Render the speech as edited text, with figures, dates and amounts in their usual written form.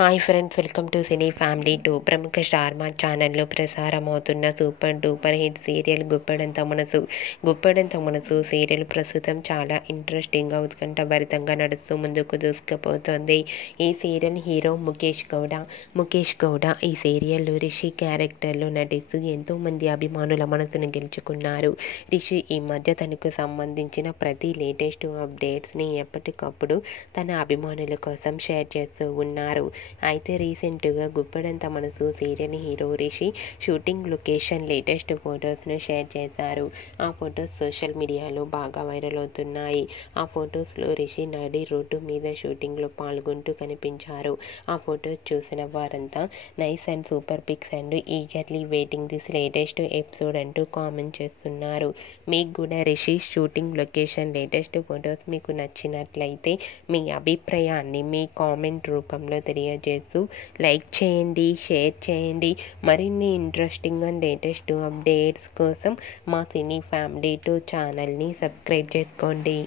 Hi friends, welcome to cine family 2. ప్రముఖ star Maa ఛానల్లో ప్రసారమవుతున్న super duper hit serial Guppedantha Manasu serial ప్రస్తుతం చాలా ఇంట్రెస్టింగ్గా ఉత్కంఠభరితంగా నడుస్తూ ముందుకు దూసుకుపోతోంది. ఈ సీరియల్ హీరో ముఖేష్ గౌడ ఈ సీరియల్లో రిషి క్యారెక్టర్లో నటిస్తూ ఎంతోమంది అభిమానుల మనసును గెలుచుకున్నారు. రిషి ఈ మధ్య తనకు సంబంధించిన ప్రతి లేటెస్ట్ అప్డేట్స్ని ఎప్పటికప్పుడు తన అభిమానుల కోసం షేర్ చేస్తూ ఉన్నారు. అయితే రీసెంట్గా Guppedantha Manasu serial hero Rishi shooting location latest ఫొటోస్ను షేర్ చేశారు. ఆ ఫొటోస్ సోషల్ మీడియాలో బాగా వైరల్ అవుతున్నాయి. ఆ ఫొటోస్లో రిషి నడి రోడ్డు మీద షూటింగ్లో పాల్గొంటూ కనిపించారు. ఆ ఫొటోస్ చూసిన వారంతా nice and super pics and eagerly waiting this latest episode అంటూ కామెంట్ చేస్తున్నారు. మీకు కూడా Rishi shooting location latest photos మీకు నచ్చినట్లయితే మీ అభిప్రాయాన్ని మీ కామెంట్ రూపంలో తెలియజేస్తూ లైక్ చేయండి, షేర్ చేయండి. మరిన్ని ఇంట్రెస్టింగ్ అండ్ లేటెస్ట్ అప్డేట్స్ కోసం మా సినీ ఫ్యామిలీ 2 ఛానల్ని సబ్స్క్రైబ్ చేసుకోండి.